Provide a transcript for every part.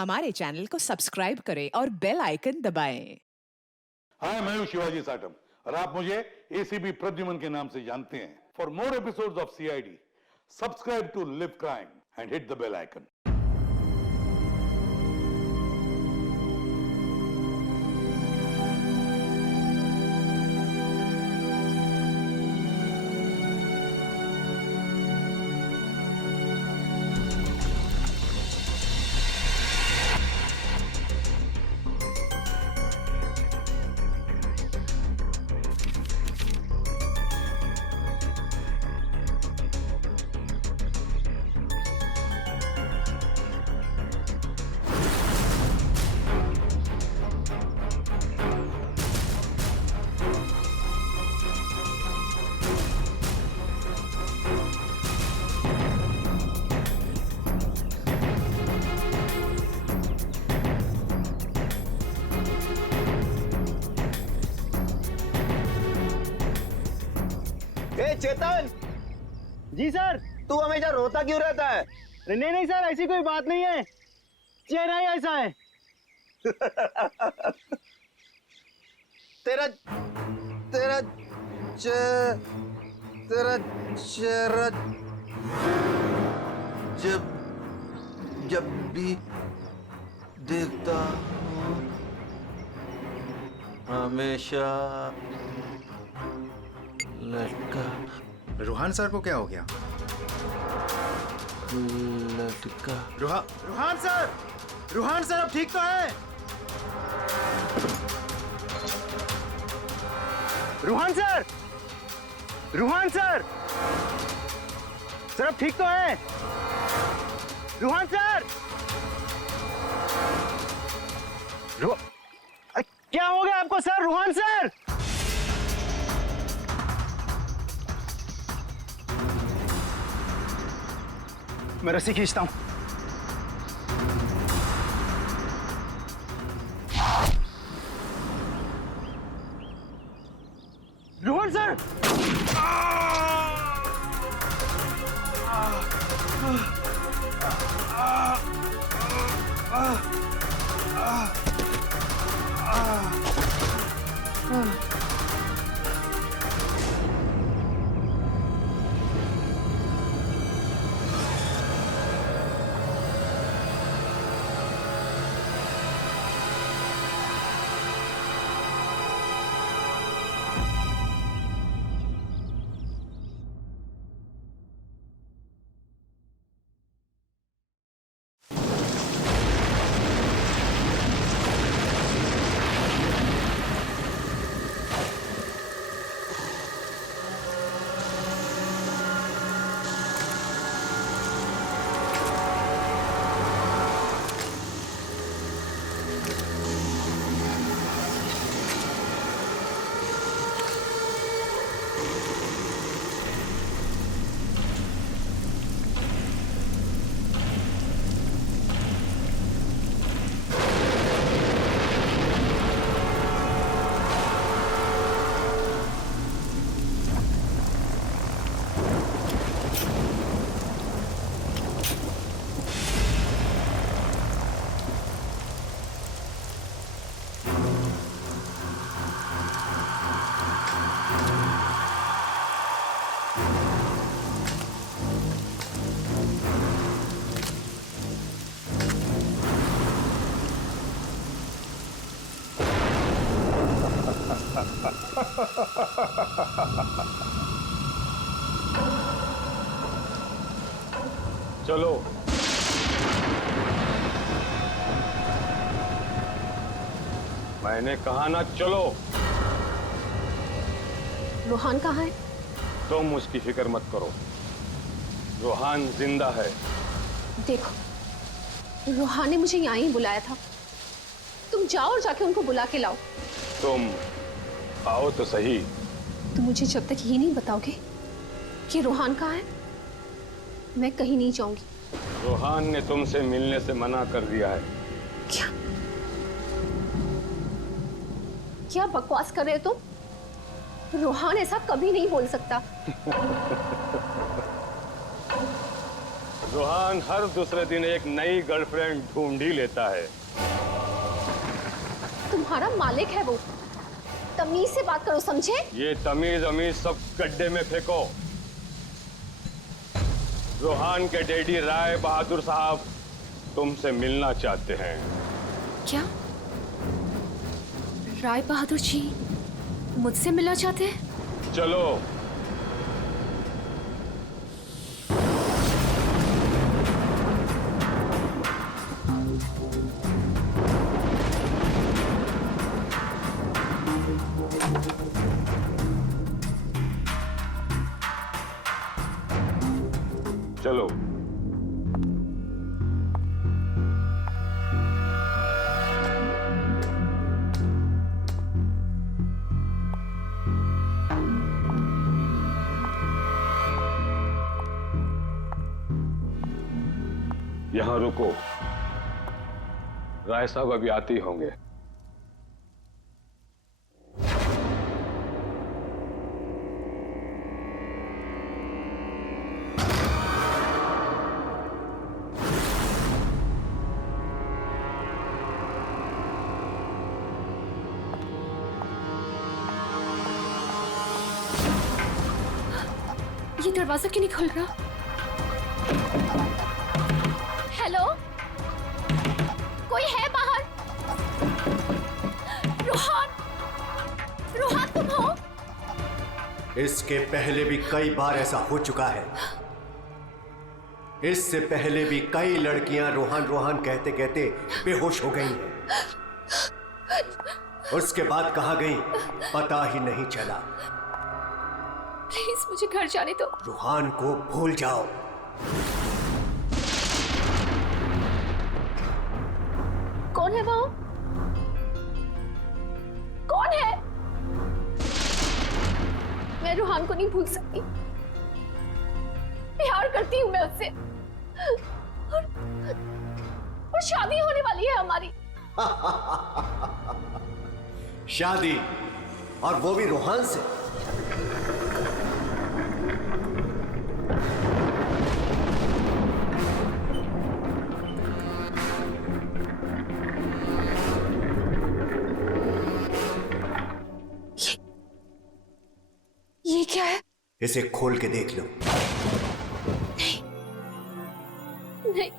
हमारे चैनल को सब्सक्राइब करें और बेल आइकन दबाएं। हाय, मैं हूं शिवाजी साटम और आप मुझे एसीपी प्रद्युमन के नाम से जानते हैं। For more episodes of CID, subscribe to Live Crime and hit the bell icon. Chetan ji sir. तू हमेशा रोता क्यों रहता है? नहीं नहीं सर, ऐसी कोई बात नहीं है, चेहरा ही ऐसा है। तेरा तेरा तेरा चेहरा जब जब भी देखता हूँ हमेशा लटका। रूहान सर को क्या हो गया? लटका। रूहान सर अब ठीक तो है? रूहान सर सर अब ठीक तो है? रूहान सर क्या हो गया आपको सर? रूहान सर मैं रस्सी खींचता हूं। रोहन सर चलो, मैंने कहा ना चलो। रूहान कहाँ है? तुम उसकी फिक्र मत करो, रूहान जिंदा है। देखो, रूहान ने मुझे यहाँ ही बुलाया था। तुम जाओ और जाके उनको बुला के लाओ। तुम आओ तो सही। तुम मुझे जब तक ये नहीं बताओगे कि रूहान कहाँ है, मैं कहीं नहीं जाऊंगी। रूहान ने तुमसे मिलने से मना कर दिया है। क्या बकवास कर रहे हो तुम? रूहान ऐसा कभी नहीं बोल सकता। रोहान हर दूसरे दिन एक नई गर्लफ्रेंड ढूंढ ही लेता है। तुम्हारा मालिक है वो, तमीज से बात करो, समझे? ये तमीज अमीज सब गड्ढे में फेंको। रोहान के डैडी राय बहादुर साहब तुमसे मिलना चाहते हैं। क्या राय बहादुर जी मुझसे मिलना चाहते हैं? चलो। चलो। यहां रुको, राय साहब अभी आते ही होंगे। ये दरवाजा क्यों नहीं खुल रहा? हेलो, कोई है बाहर? रोहान, रोहान तुम हो? इसके पहले भी कई बार ऐसा हो चुका है। इससे पहले भी कई लड़कियां रोहान रोहान कहते कहते बेहोश हो गई हैं। उसके बाद कहां गई पता ही नहीं चला। प्लीज मुझे घर जाने दो। रोहान को भूल जाओ। कौन है वो? कौन है? मैं रोहान को नहीं भूल सकती। प्यार करती हूं मैं उससे, और शादी होने वाली है हमारी। शादी, और वो भी रोहान से। ये क्या है? इसे खोल के देख लो। नहीं, नहीं,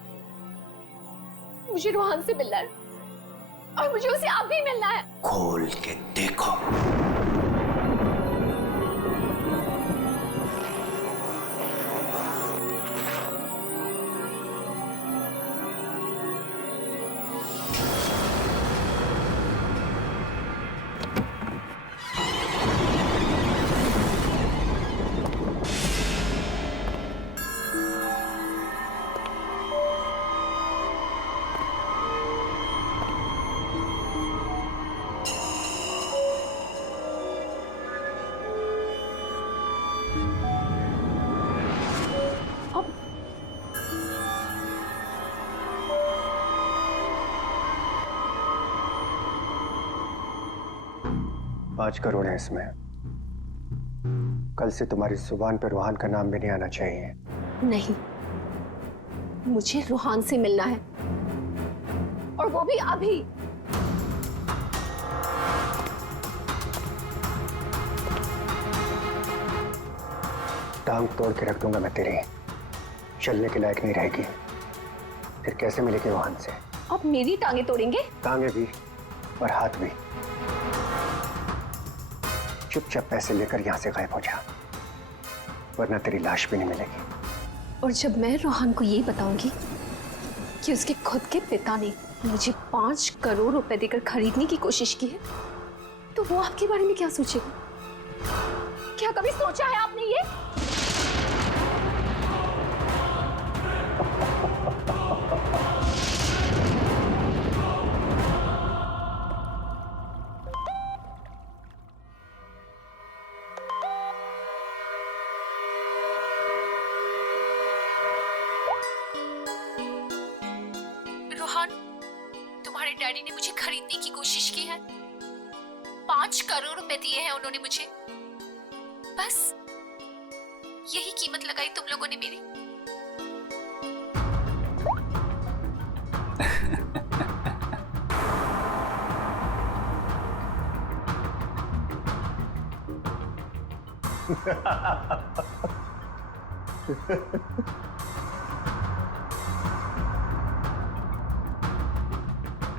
मुझे रोहान से मिलना है, और मुझे उसे आप भी मिलना है। खोल के देखो। $5 करोड़ है इसमें। कल से तुम्हारी जुबान पर रोहान का नाम भी नहीं आना चाहिए। नहीं, मुझे रोहान से मिलना है, और वो भी अभी। टांग तोड़ के रख दूंगा मैं तेरी, चलने के लायक नहीं रहेगी। फिर कैसे मिलेगी रोहान से? आप मेरी टांगे तोड़ेंगे? टांगे भी और हाथ भी। चुपचाप पैसे लेकर यहां से गायब हो जा, वरना तेरी लाश भी नहीं मिलेगी। और जब मैं रोहान को ये बताऊंगी कि उसके खुद के पिता ने मुझे 5 करोड़ रुपए देकर खरीदने की कोशिश की है, तो वो आपके बारे में क्या सोचेगा? क्या कभी सोचा है आपने ये? रोहान, तुम्हारे डैडी ने मुझे खरीदने की कोशिश की है। 5 करोड़ रुपए दिए हैं उन्होंने मुझे। बस यही कीमत लगाई तुम लोगों ने मेरी।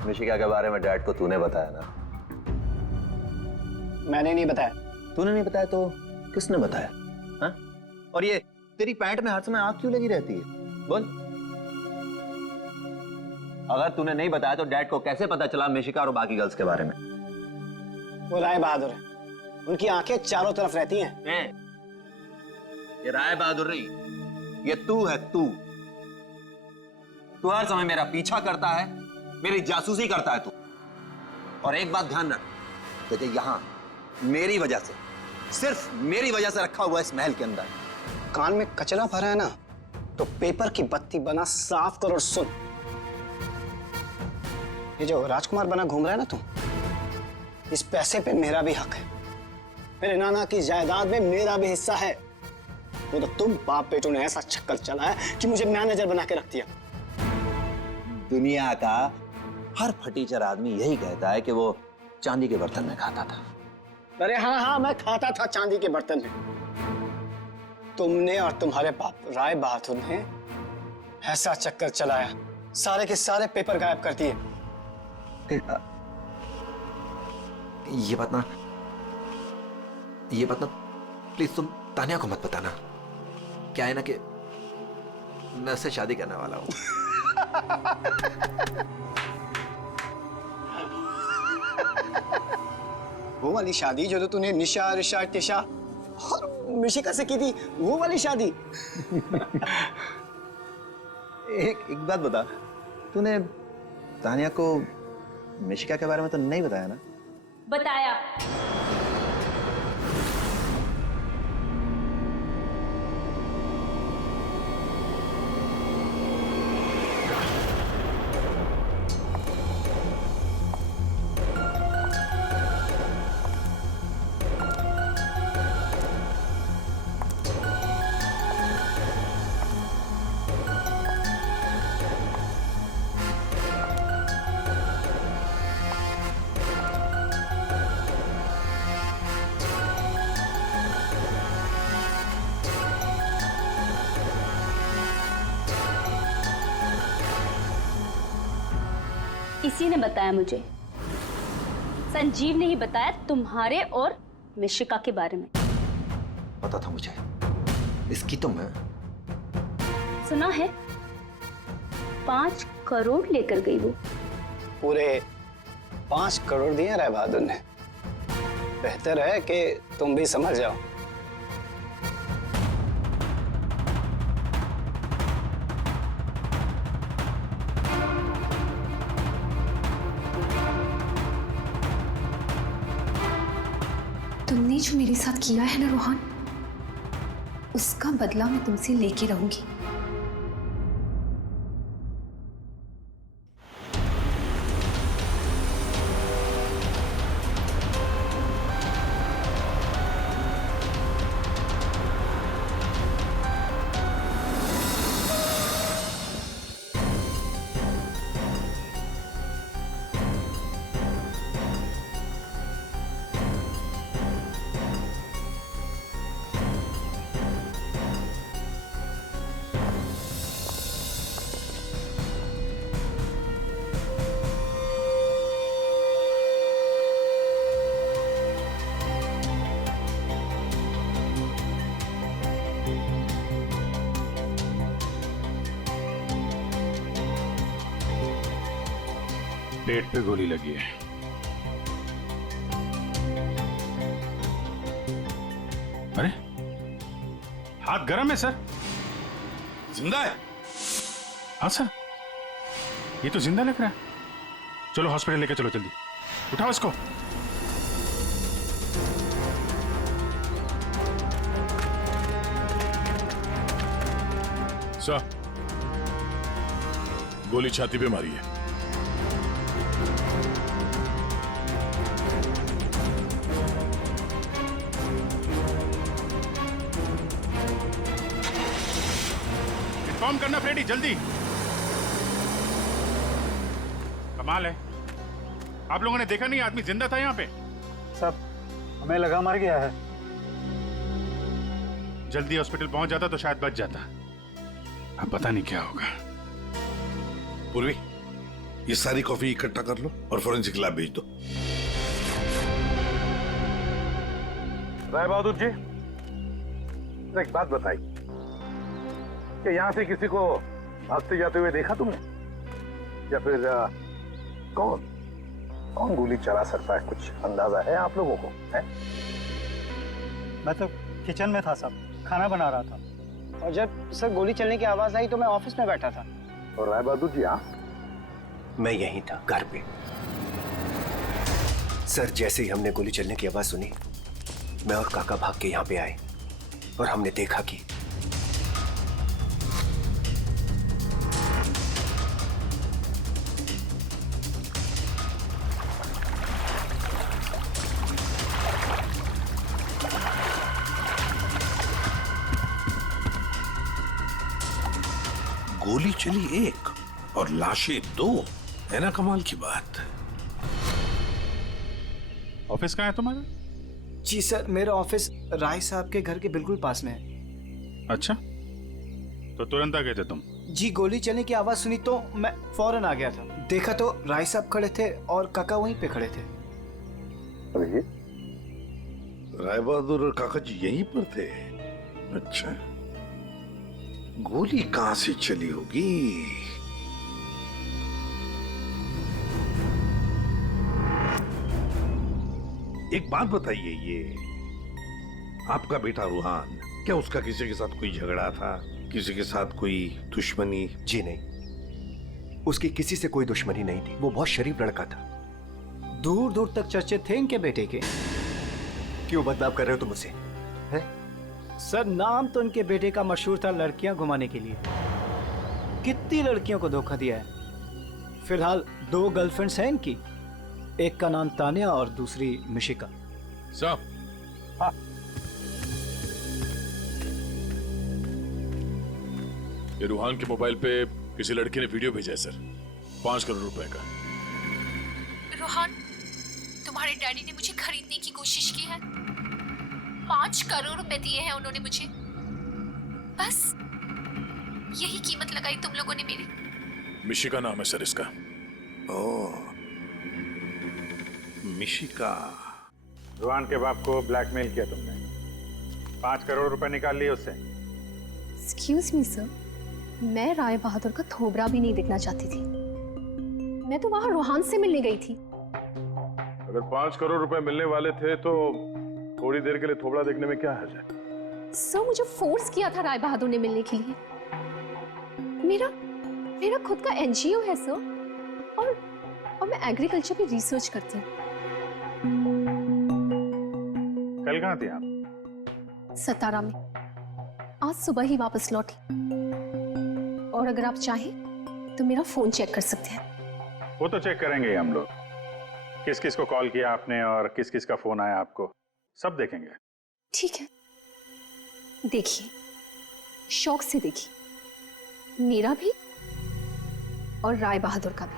मिशिका के बारे में डैड को तूने बताया ना? मैंने नहीं बताया। तूने नहीं बताया तो किसने बताया? हाँ? और ये तेरी पैंट में हर समय आग क्यों लगी रहती है? बोल। अगर तूने नहीं बताया तो डैड को कैसे पता चला मिशिका और बाकी गर्ल्स के बारे में? वो राय बहादुर है, उनकी आंखें चारों तरफ रहती हैं। ये राय बहादुर नहीं, ये तू है। तू हर समय मेरा पीछा करता है, मेरी जासूसी करता है तू। और एक बात ध्यान रख, तुझे यहां मेरी वजह से, सिर्फ मेरी वजह से रखा हुआ इस महल के अंदर। कान में कचरा भरा है ना, तो पेपर की बत्ती बना साफ कर और सुन। ये जो राजकुमार बना घूम रहा है ना तू, इस पैसे पे मेरा भी हक है। मेरे नाना की जायदाद में मेरा भी हिस्सा है। वो तो तुम बाप बेटों ने ऐसा चक्कर चलाया कि मुझे मैनेजर बना के रख दिया। दुनिया का हर फटीचर आदमी यही कहता है कि वो चांदी के बर्तन में खाता था। अरे हाँ हाँ, मैं खाता था चांदी के बर्तन में। तुमने और तुम्हारे बाप राय बहादुर ने ऐसा चक्कर चलाया, सारे के सारे पेपर गायब कर दिए। ये बात ना प्लीज तुम तानिया को मत बताना। क्या है ना कि मैं उससे शादी करने वाला हूं। वो वाली शादी जो तो तूने निशा रिशा टिशा और मिशिका से की थी, वो वाली शादी। एक बात बता, तूने तानिया को मिशिका के बारे में तो नहीं बताया ना? बताया। इसी ने बताया मुझे। संजीव ने ही बताया तुम्हारे और मिशिका के बारे में। पता था मुझे। इसकी तो मैं सुना है 5 करोड़ लेकर गई वो। पूरे 5 करोड़ दिए राय बहादुर ने। बेहतर है कि तुम भी समझ जाओ। तुमने जो मेरे साथ किया है ना रोहन, उसका बदला मैं तुमसे लेके रहूंगी। पेट पे गोली लगी है। अरे हाथ गर्म है सर। जिंदा है? हाँ सर, ये तो जिंदा लग रहा है। चलो हॉस्पिटल लेके चलो, जल्दी उठाओ इसको। सर, गोली छाती पे मारी है। इन्फॉर्म करना फ्रेडी, जल्दी। कमाल है, आप लोगों ने देखा नहीं आदमी जिंदा था यहाँ पे? सब हमें लगा मर गया है। जल्दी हॉस्पिटल पहुंच जाता तो शायद बच जाता। अब पता नहीं क्या होगा। पूर्वी, ये सारी कॉफी इकट्ठा कर लो और फोरेंसिक लैब भेज दो। राय बहादुर जी, एक बात बताई कि यहां से किसी को भागते जाते हुए देखा तुमने, या फिर कौन कौन गोली चला सकता है, कुछ अंदाजा है आप लोगों को? है? मैं तो किचन में था साहब, खाना बना रहा था, और जब सर गोली चलने की आवाज आई तो मैं ऑफिस में बैठा था। और राय बहादुर जी आप? मैं यहीं था, घर पे। सर जैसे ही हमने गोली चलने की आवाज सुनी, मैं और काका भाग के यहाँ पे आए और हमने देखा कि गोली चली एक और लाशें दो, है ना कमाल की बात। ऑफिस कहाँ है तुम्हारा? जी सर, मेरा ऑफिस राय साहब के घर के बिल्कुल पास में है। अच्छा, तो तुरंत आ गए थे तुम? जी, गोली चलने की आवाज सुनी तो मैं फौरन आ गया था। देखा तो राय साहब खड़े थे और काका वहीं पे खड़े थे। अरे, राय बहादुर और काका जी यहीं पर थे? अच्छा, गोली कहां से चली होगी? एक बात बताइए, ये आपका बेटा रूहान, क्या उसका किसी के साथ कोई झगड़ा था, किसी के साथ कोई दुश्मनी? जी नहीं, उसकी किसी से कोई दुश्मनी नहीं थी। वो बहुत शरीफ लड़का था। दूर दूर तक चर्चे थे इनके बेटे के। क्यों बदनाम कर रहे हो तुम उसे? हैं? सर, नाम तो इनके बेटे का मशहूर था लड़कियां घुमाने के लिए। कितनी लड़कियों को धोखा दिया है। फिलहाल 2 गर्लफ्रेंड्स हैं इनकी, एक का नाम तानिया और दूसरी मिशिका। साहब, हाँ, ये रूहान के मोबाइल पे किसी लड़की ने वीडियो भेजा है सर, 5 करोड़ रुपए का। रोहन, तुम्हारे डैडी ने मुझे खरीदने की कोशिश की है। 5 करोड़ रुपए दिए हैं उन्होंने मुझे। बस यही कीमत लगाई तुम लोगों ने मेरी। मिशिका नाम है सर इसका। ओह, मिशिका। रुहान के बाप को ब्लैकमेल किया तुमने, 5 करोड़ रुपए निकाल लिए उससे। एक्सक्यूज मी सर, मैं राय बहादुर का थोबड़ा भी नहीं देखना चाहती थी। मैं तो वहां रोहान से मिलने गई थी। अगर 5 करोड़ रुपए मिलने वाले थे तो थोड़ी देर के लिए थोबड़ा देखने में क्या हर्ज है? सर, मुझे फोर्स किया था राय बहादुर ने मिलने के लिए। मेरा खुद का एनजीओ है सर, और मैं एग्रीकल्चर पे रिसर्च करती हूँ। कल कहाँ थे आप? सतारा में। आज सुबह ही वापस लौटी। और अगर आप चाहें तो मेरा फोन चेक कर सकते हैं। वो तो चेक करेंगे ही हम लोग, किस किस को कॉल किया आपने और किस किस का फोन आया आपको, सब देखेंगे। ठीक है, देखिए, शौक से देखिए, मेरा भी और राय बहादुर का भी।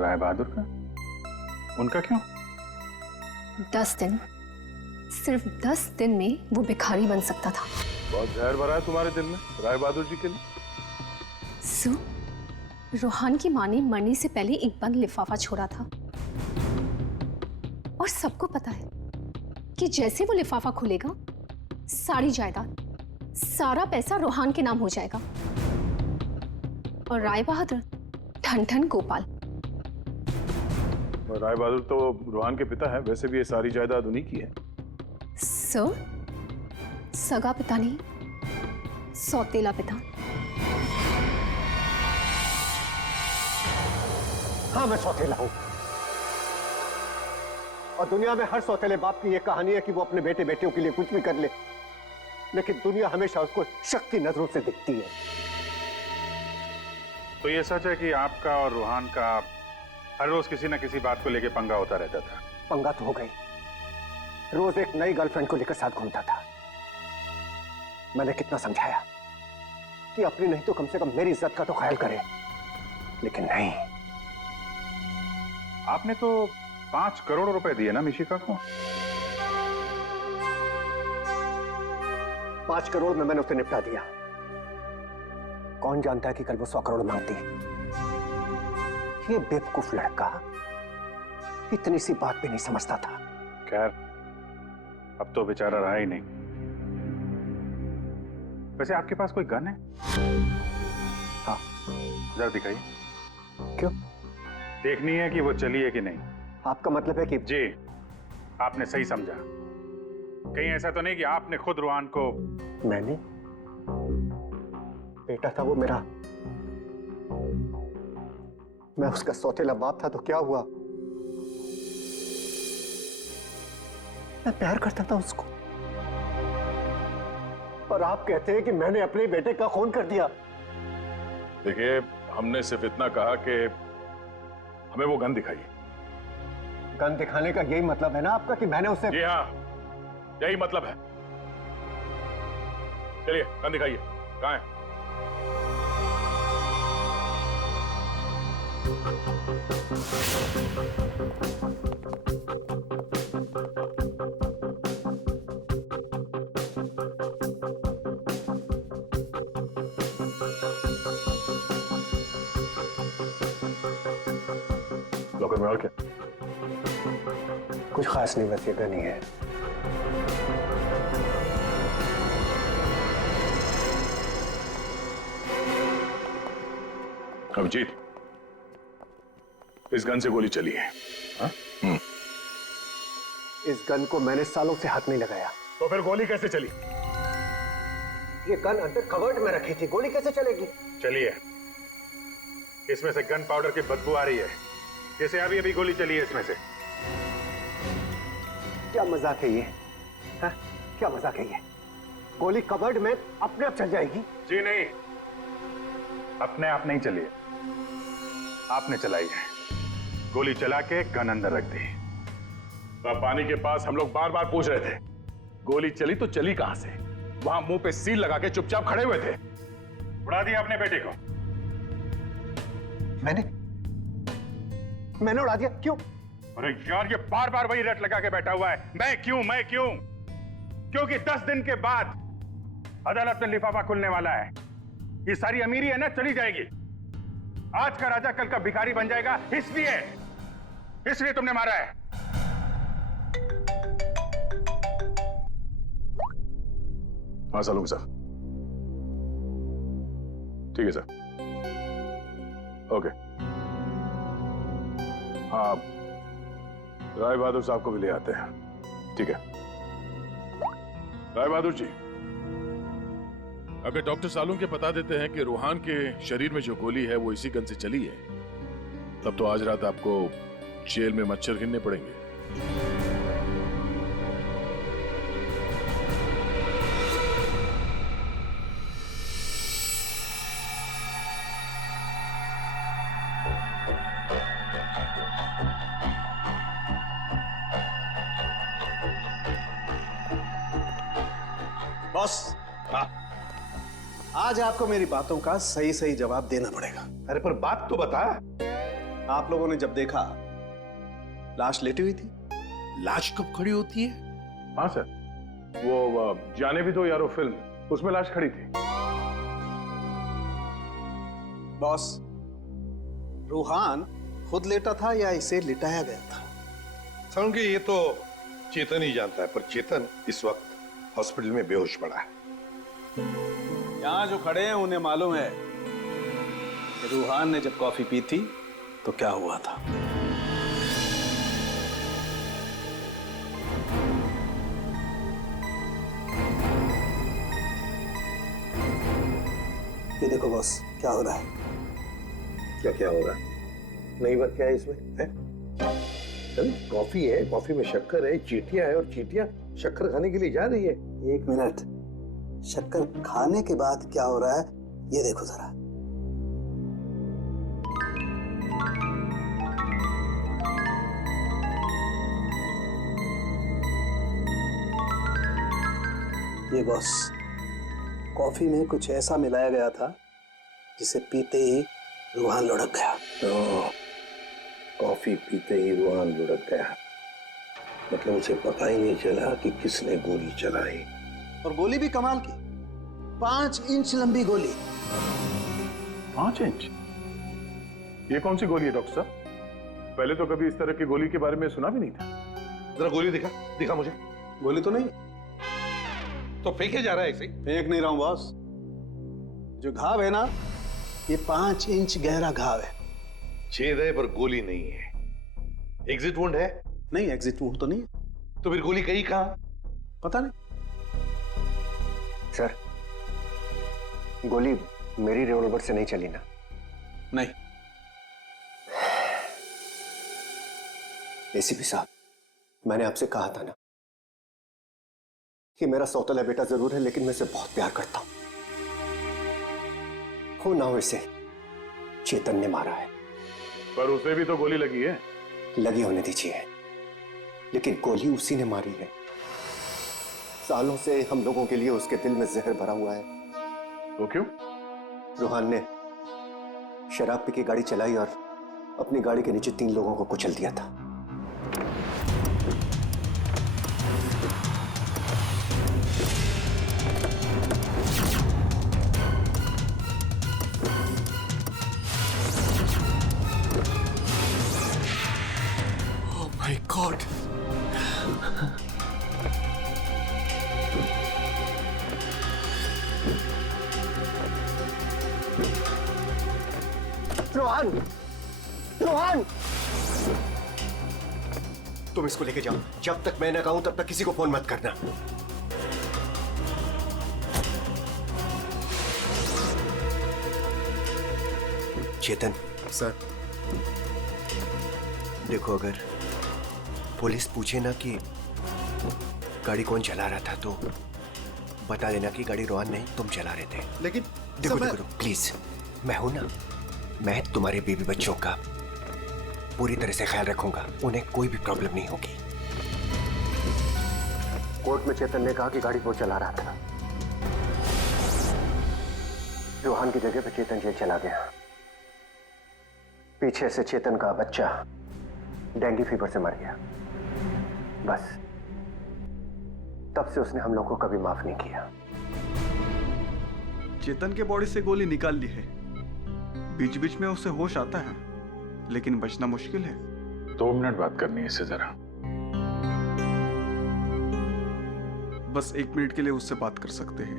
राय बहादुर का? उनका क्यों? 10 दिन, सिर्फ 10 दिन में वो भिखारी बन सकता था। बहुत जहर भरा है तुम्हारे दिल में राय बहादुर जी के लिए। सो, रोहान की माँ ने मरने से पहले एक बंद लिफाफा छोड़ा था, और सबको पता है कि जैसे वो लिफाफा खुलेगा, सारी जायदाद, सारा पैसा रोहान के नाम हो जाएगा। और राय बहादुर ठन ठन गोपाल। राय बहादुर तो रूहान के पिता है, वैसे भी ये सारी जायदाद उन्हीं की है। सर, सगा पिता नहीं, सौतेला पिता। हाँ, मैं सौतेला हूं, और दुनिया में हर सौतेले बाप की यह कहानी है कि वो अपने बेटे बेटियों के लिए कुछ भी कर ले, लेकिन दुनिया हमेशा उसको शक की नजरों से देखती है। तो ये सच है कि आपका और रूहान का हर रोज किसी न किसी बात को लेकर पंगा होता रहता था? पंगा तो हो गई, रोज एक नई गर्लफ्रेंड को लेकर साथ घूमता था। मैंने कितना समझाया कि अपनी नहीं तो कम से कम मेरी इज्जत का तो ख्याल करे, लेकिन नहीं। आपने तो 5 करोड़ रुपए दिए ना मिशिका को? 5 करोड़ में मैंने उसे निपटा दिया। कौन जानता है कि कल वो 100 करोड़ मांगती। ये बेवकूफ लड़का इतनी सी बात भी नहीं समझता था। खैर, अब तो बेचारा रहा ही नहीं। वैसे आपके पास कोई गन है? हाँ। जरा दिखाइए। क्यों? देखनी है कि वो चली है कि नहीं। आपका मतलब है कि? जी, आपने सही समझा। कहीं ऐसा तो नहीं कि आपने खुद रूहान को? मैंने? बेटा था वो मेरा। मैं उसका सौतेला बाप था तो क्या हुआ? मैं प्यार करता था उसको। और आप कहते हैं कि मैंने अपने बेटे का खून कर दिया। देखिए, हमने सिर्फ इतना कहा कि हमें वो गन दिखाइए। गन दिखाने का यही मतलब है ना आपका कि मैंने उसे? जी हाँ, यही मतलब है। चलिए गन दिखाइए। कहाँ है? लॉकर में और क्या? कुछ खास नहीं, बस ये गन ही है। अभिजीत, इस गन से गोली चली है। हाँ? इस गन को मैंने सालों से हाथ नहीं लगाया। तो फिर गोली कैसे चली? ये गन अंदर कवर्ड में रखी थी, गोली कैसे चलेगी? चलिए, इसमें से गन पाउडर की बदबू आ रही है, जैसे अभी अभी गोली चली है इसमें से। क्या मजाक है ये? हा? क्या मजाक है ये? गोली कवर्ड में अपने आप चल जाएगी? जी नहीं, अपने आप नहीं चली है, आपने चलाई है। गोली चला के गन अंदर रख दी। पानी के पास हम लोग बार बार पूछ रहे थे, गोली चली तो चली कहां से? वहां मुंह पे सील लगा के चुपचाप खड़े हुए थे। उड़ा दिया अपने बेटे को। मैंने उड़ा दिया? क्यों? अरे यार, ये बार बार वही रट लगा के बैठा हुआ है, मैं क्यों मैं क्यों। क्योंकि 10 दिन के बाद अदालत में लिफाफा खुलने वाला है। ये सारी अमीरी है ना, चली जाएगी। आज का राजा कल का भिखारी बन जाएगा, इसलिए तुमने मारा है। हाँ सलूंगा सर। ठीक है सर। ओके। हाँ, राय बहादुर साहब को भी ले आते हैं। ठीक है। राय बहादुर जी, अगर डॉक्टर सालून के बता देते हैं कि रूहान के शरीर में जो गोली है वो इसी गन से चली है, तब तो आज रात आपको जेल में मच्छर गिनने पड़ेंगे। बॉस, आज आपको मेरी बातों का सही सही जवाब देना पड़ेगा। अरे पर बात तो बता। आप लोगों ने जब देखा लाश लेटी हुई थी। लाश कब खड़ी होती है? हाँ सर, वो जाने भी दो यारो फिल्म, उसमें लाश खड़ी थी। बॉस, रूहान खुद लेटा था या इसे लिटाया गया था? समझ ये तो चेतन ही जानता है, पर चेतन इस वक्त हॉस्पिटल में बेहोश पड़ा है। यहां जो खड़े हैं उन्हें मालूम है कि रूहान ने जब कॉफी पी थी तो क्या हुआ था। ये देखो बॉस, क्या हो रहा है। क्या क्या हो रहा है? नई बात क्या है इसमें? है? कॉफी है, कॉफी में शक्कर है, चींटियां है, और चींटियां शक्कर खाने के लिए जा रही है। एक मिनट, शक्कर खाने के बाद क्या हो रहा है ये देखो जरा। ये बॉस, कॉफी में कुछ ऐसा मिलाया गया था जिसे पीते ही रूहान लुढ़क गया। तो कॉफी पीते ही रूहान लुढ़क गया, मतलब उसे पता ही नहीं चला कि किसने गोली चलाई। और गोली भी कमाल की, 5 इंच लंबी गोली। 5 इंच? ये कौन सी गोली है डॉक्टर साहब? पहले तो कभी इस तरह की गोली के बारे में सुना भी नहीं था। जरा गोली दिखा, दिखा मुझे। गोली तो नहीं। तो फेंके जा रहा है ऐसे ही? फेंक नहीं रहा हूं बॉस, जो घाव है ना, ये 5 इंच गहरा घाव है। छेद है पर गोली नहीं है। एग्जिट वुंड है? नहीं, एग्जिट वुंड तो नहीं है। तो फिर गोली कहीं कहां? पता नहीं। सर, गोली मेरी रिवॉल्वर से नहीं चली ना? नहीं। एसीपी साहब, मैंने आपसे कहा था ना कि मेरा सौतेला बेटा जरूर है, लेकिन मैं इसे बहुत प्यार करता हूं। हो ना हो, इसे चेतन ने मारा है। पर उसे भी तो गोली लगी है। लगी होने दीजिए, लेकिन गोली उसी ने मारी है। सालों से हम लोगों के लिए उसके दिल में जहर भरा हुआ है। वो क्यों? रूहान ने शराब पी के गाड़ी चलाई और अपनी गाड़ी के नीचे 3 लोगों को कुचल दिया था। Oh my God! Rohan! Rohan! तुम इसको लेके जाओ। जब तक मैं ना कहूं तब तक किसी को फोन मत करना। चेतन सर, देखो, अगर पुलिस पूछे ना कि गाड़ी कौन चला रहा था तो बता देना कि गाड़ी रोहन नहीं, तुम चला रहे थे। लेकिन देखो देखो, प्लीज, मैं हूं ना, मैं तुम्हारे बेबी बच्चों का पूरी तरह से ख्याल रखूंगा। उन्हें कोई भी प्रॉब्लम नहीं होगी। कोर्ट में चेतन ने कहा कि गाड़ी वो चला रहा था। रोहन की जगह पे चेतन जेल चला गया। पीछे से चेतन का बच्चा डेंगू फीवर से मर गया। बस तब से उसने हम लोगों को कभी माफ नहीं किया। चेतन के बॉडी से गोली निकाल ली है। बीच बीच में उसे होश आता है, लेकिन बचना मुश्किल है। 2 मिनट बात करनी है इससे जरा। बस 1 मिनट के लिए उससे बात कर सकते हैं।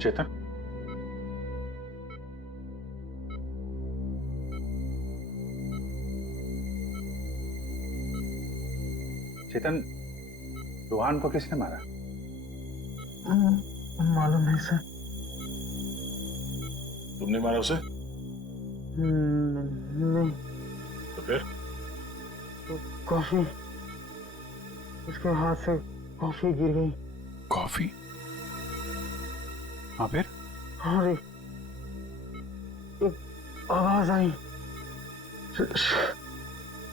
चेतन, चेतन, रोहान को किसने मारा? मालूम नहीं सर। तुमने मारा उसे? नहीं। तो फिर? कॉफी, उसके हाथ से कॉफी गिर गई। कॉफी? हाँ, फिर? और एक आवाज आई,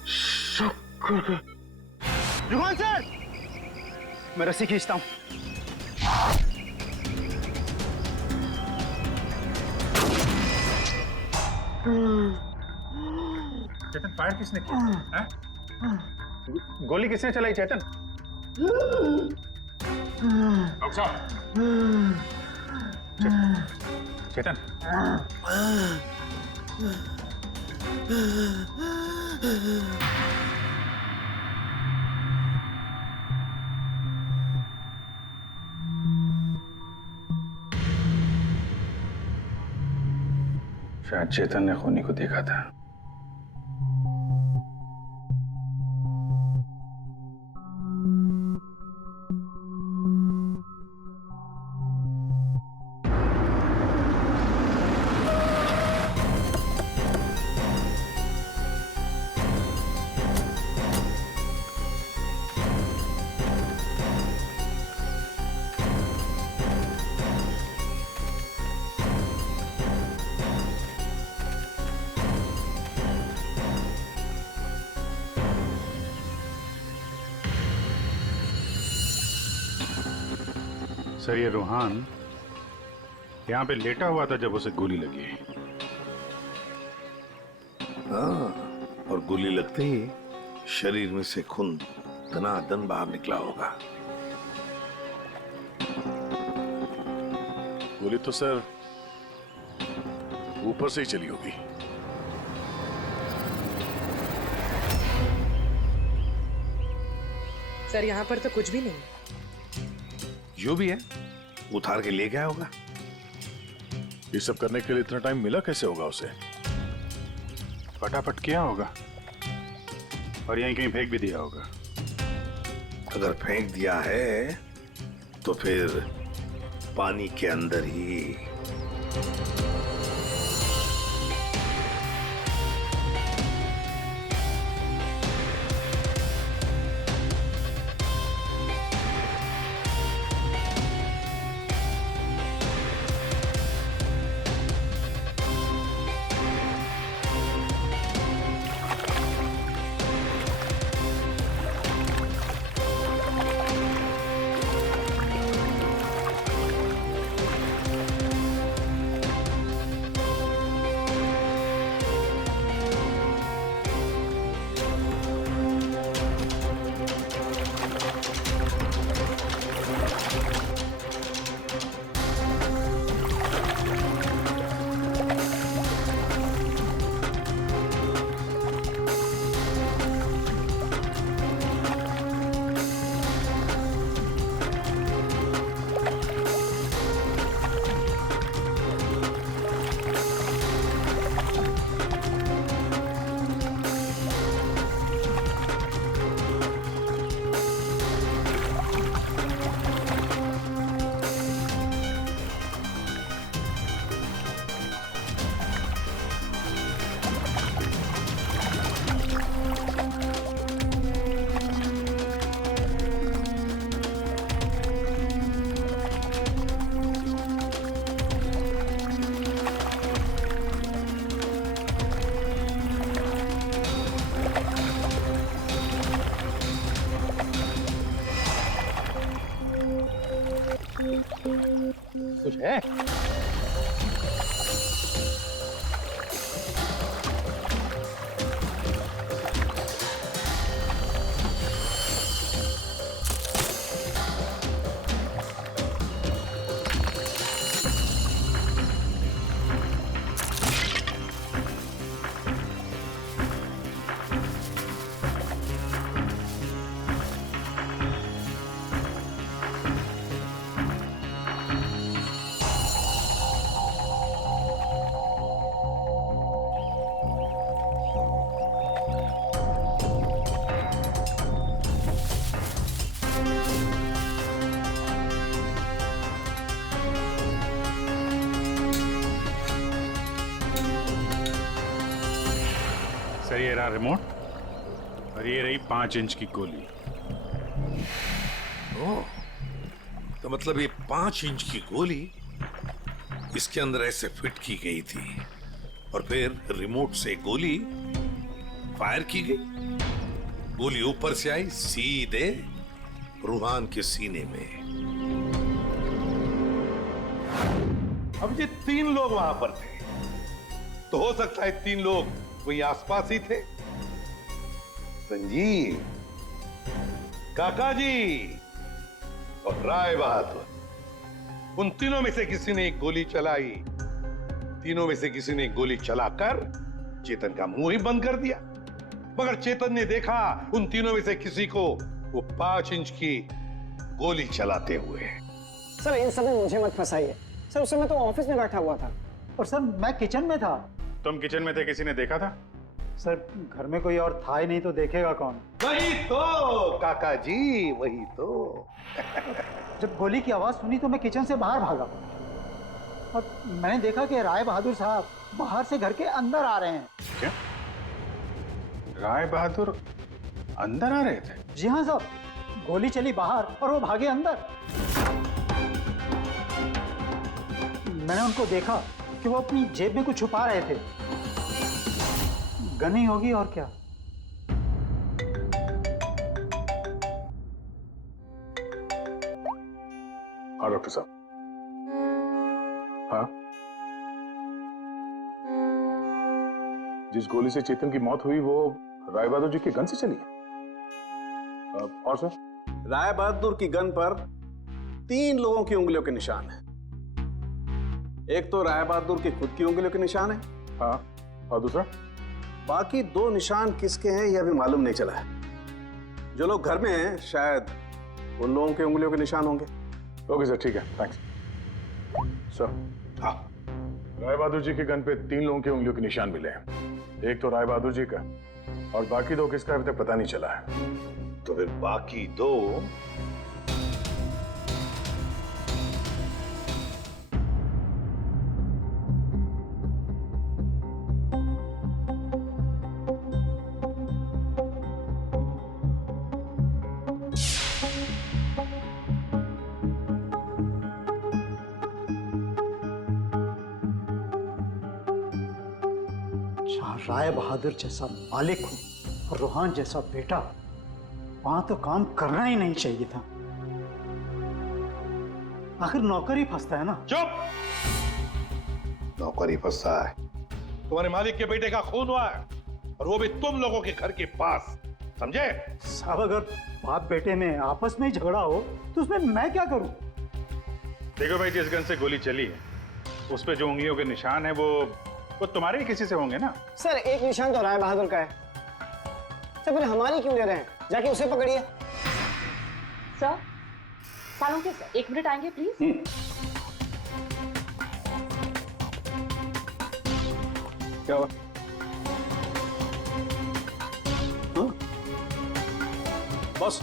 शक करके। रुहान सर, मैं रस्सी खींचता हूं। चेतन, फायर किसने किया? हैं? गोली किसने चलाई चेतन? डॉक्टर साहब! चेतन! शायद चेतन ने खूनी को देखा था। सर, ये रोहान यहाँ पे लेटा हुआ था जब उसे गोली लगी। हाँ, और गोली लगते ही शरीर में से खून धनाधन बाहर निकला होगा। गोली तो सर ऊपर से ही चली होगी। सर यहाँ पर तो कुछ भी नहीं। जो भी है उतार के ले गया होगा। ये सब करने के लिए इतना टाइम मिला कैसे होगा उसे? फटाफट किया होगा और यहीं कहीं फेंक भी दिया होगा। अगर फेंक दिया है तो फिर पानी के अंदर ही। कुछ है? सर ये रहा रिमोट और ये रही 5 इंच की गोली। ओह, तो मतलब ये 5 इंच की गोली इसके अंदर ऐसे फिट की गई थी और फिर रिमोट से गोली फायर की गई। गोली ऊपर से आई सीधे रूहान के सीने में। अब ये 3 लोग वहां पर थे, तो हो सकता है 3 लोग वही आसपास ही थे। संजीव, काका जी और राय बहादुर, उन तीनों में से किसी ने एक गोली चलाई। तीनों में से किसी ने एक गोली चलाकर चेतन का मुंह ही बंद कर दिया, मगर चेतन ने देखा उन तीनों में से किसी को वो 5 इंच की गोली चलाते हुए। सर इन सब में मुझे मत फंसाइए। सर उस समय तो ऑफिस में बैठा हुआ था। और सर मैं किचन में था। तुम किचन में थे, किसी ने देखा था? सर घर में कोई और था ही नहीं तो देखेगा कौन? वही तो काका जी, वही तो। जब गोली की आवाज सुनी तो मैं किचन से बाहर भागा और मैंने देखा कि राय बहादुर साहब बाहर से घर के अंदर आ रहे हैं। क्या? राय बहादुर अंदर आ रहे थे? जी हाँ साहब, गोली चली बाहर और वो भागे अंदर। मैंने उनको देखा कि वो अपनी जेब में कुछ छुपा रहे थे। गन ही होगी और क्या। हाँ डॉक्टर साहब। हाँ, जिस गोली से चेतन की मौत हुई वो राय बहादुर जी की गन से चली है। और सर? राय बहादुर की गन पर 3 लोगों की उंगलियों के निशान है। एक तो राय बहादुर की खुद की उंगलियों के निशान है। हाँ, और दूसरा? बाकी 2 निशान किसके हैं यह अभी मालूम नहीं चला है। जो लोग घर में हैं शायद उन लोगों के उंगलियों के निशान होंगे। ओके सर, ठीक है, थैंक्स सर। हाँ, राय बहादुर जी के गन पे 3 लोगों की उंगलियों के निशान मिले हैं। एक तो राय बहादुर जी का और बाकी 2 किसका अभी तक पता नहीं चला है। तो फिर बाकी 2 जहाँ राय बहादुर जैसा मालिक हो और रूहान जैसा बेटा, वहां तो काम करना ही नहीं चाहिए था। आखिर नौकर ही फंसता है ना। चुप! नौकरी फंसा है। तुम्हारे मालिक के बेटे का खून हुआ है और वो भी तुम लोगों के घर के पास, समझे? साहब, अगर बाप बेटे में आपस में ही झगड़ा हो तो उसमें मैं क्या करूं? देखो भाई, जिस गन से गोली चली है उस पे जो उंगलियों के निशान है वो तुम्हारे ही किसी से होंगे ना। सर, एक निशान तो राय बहादुर का है। सर, फिर हमारी क्यों ले रहे हैं? जाके उसे पकड़िए। सर, सालों के सर, 1 मिनट आएंगे प्लीज। क्या हुआ? बॉस,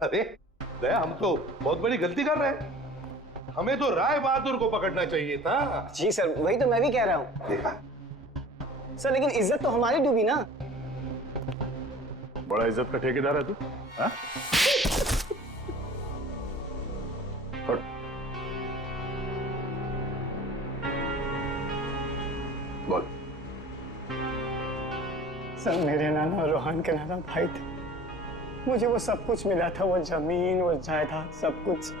अरे दया, हम तो बहुत बड़ी गलती कर रहे हैं। हमें तो राय बहादुर को पकड़ना चाहिए था। जी सर, वही तो मैं भी कह रहा हूँ। देखा सर, लेकिन इज्जत तो हमारी डूबी ना। बड़ा इज्जत का ठेकेदार है तू, हाँ? हट। बोल। सर, मेरे नाना रूहान के नाना भाई थे। मुझे वो सब कुछ मिला था, वो जमीन, वो जायदाद, सब कुछ।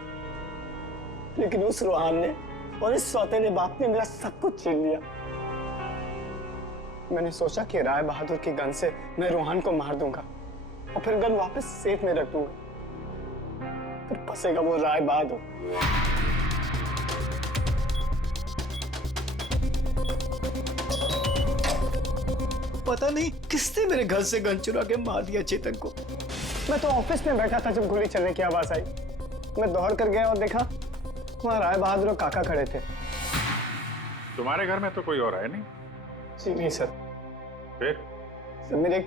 लेकिन उस रूहान ने और इस सौतेले बाप ने मेरा सब कुछ छीन लिया। मैंने सोचा कि राय बहादुर की गन से मैं रूहान को मार दूंगा और फिर गन वापस सेफ में रख दूंगा। फिर फंसेगा वो राय बहादुर। पता नहीं किसने मेरे घर से गन चुरा के मार दिया चेतन को। मैं तो ऑफिस में बैठा था जब गोली चलने की आवाज आई। मैं दौड़ कर गया और देखा वहां राय बहादुर और काका खड़े थे। तुम्हारे घर में तो कोई और है नहीं? जी नहीं सर। फिर? सर, मेरी एक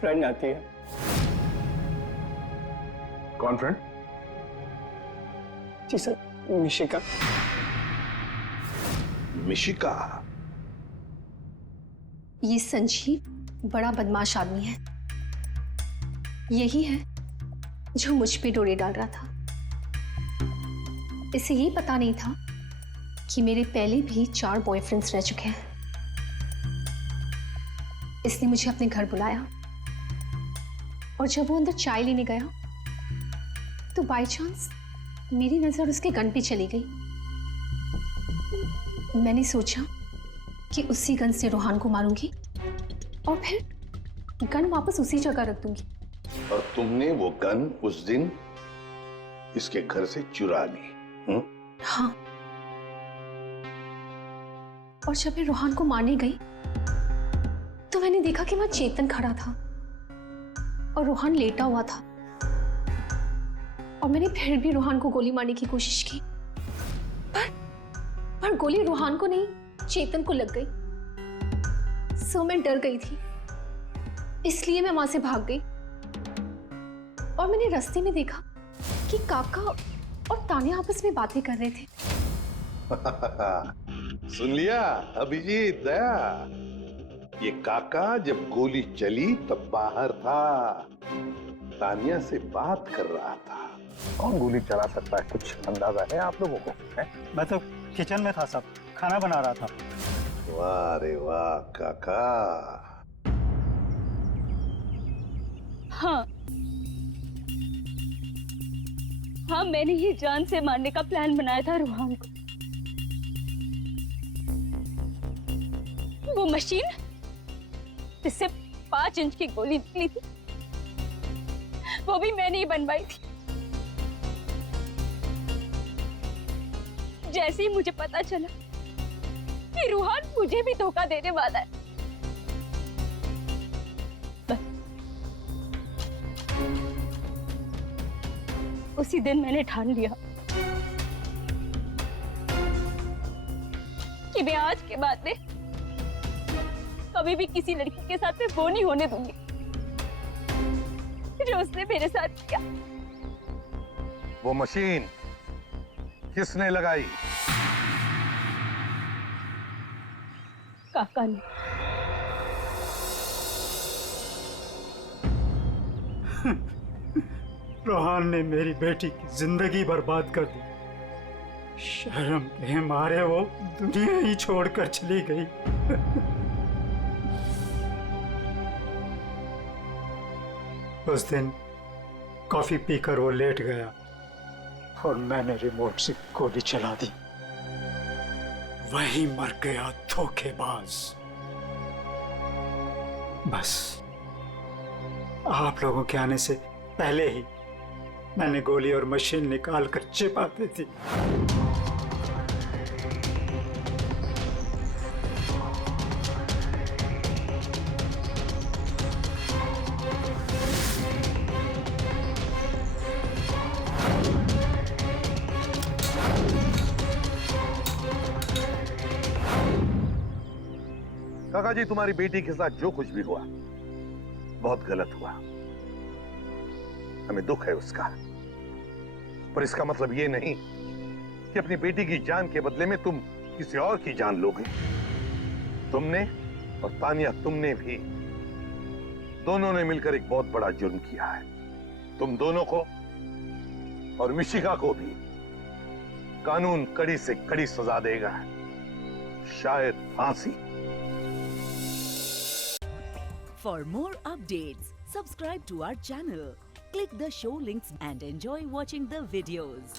फ्रेंड आती है। कौन फ्रेंड? जी सर, मिशिका। मिशिका? ये संजीव बड़ा बदमाश आदमी है। यही है जो मुझ पे डोरे डाल रहा था। इसे ये पता नहीं था कि मेरे पहले भी 4 बॉयफ्रेंड्स रह चुके हैं। इसने मुझे अपने घर बुलाया और जब वो अंदर चाय लेने गया तो बाय चांस मेरी नजर उसके गन पे चली गई। मैंने सोचा कि उसी गन से रूहान को मारूंगी और फिर गन वापस उसी जगह रख दूंगी। और तुमने वो गन उस दिन इसके घर से चुरा ली? हाँ। और जब मैं रूहान को मारने गई तो मैंने देखा कि वहां चेतन खड़ा था और रूहान लेटा हुआ था। और मैंने फिर भी रूहान को गोली मारने की कोशिश की, पर गोली रूहान को नहीं, चेतन को लग गई। सो मैं डर गई थी, इसलिए मैं वहां से भाग गई। और मैंने रास्ते में देखा कि काका और तान्या आपस में बातें कर रहे थे। सुन लिया अभिजीत, दया? ये काका जब गोली चली तब बाहर था, तान्या से बात कर रहा था। कौन गोली चला सकता है, कुछ अंदाजा है आप लोगों को? है? मैं तो किचन में था साहब, खाना बना रहा था। वाह रे वाह काका। हाँ, मैंने ही जान से मारने का प्लान बनाया था रूहान को। वो मशीन जिससे 5 इंच की गोली निकली थी, वो भी मैंने ही बनवाई थी। जैसे ही मुझे पता चला कि रूहान मुझे भी धोखा देने वाला है, उसी दिन मैंने ठान लिया कि मैं आज के बाद में कभी भी किसी लड़की के साथ में वो नहीं होने दूंगी जो उसने मेरे साथ किया। वो मशीन किसने लगाई? काका ने। रोहान ने मेरी बेटी की जिंदगी बर्बाद कर दी। शर्म के मारे वो दुनिया ही छोड़कर चली गई। उस दिन कॉफी पीकर वो लेट गया और मैंने रिमोट से गोली चला दी। वहीं मर गया धोखेबाज। बस आप लोगों के आने से पहले ही मैंने गोली और मशीन निकाल कर छिपा दी थी। काका जी, तुम्हारी बेटी के साथ जो कुछ भी हुआ बहुत गलत हुआ। हमें दुख है उसका, पर इसका मतलब ये नहीं कि अपनी बेटी की जान के बदले में तुम किसी और की जान लोगे। तुमने और तानिया, तुमने भी, दोनों ने मिलकर एक बहुत बड़ा जुर्म किया है। तुम दोनों को और मिशिका को भी कानून कड़ी से कड़ी सजा देगा, शायद फांसी। For more updates, subscribe to our channel, click the show links and enjoy watching the videos.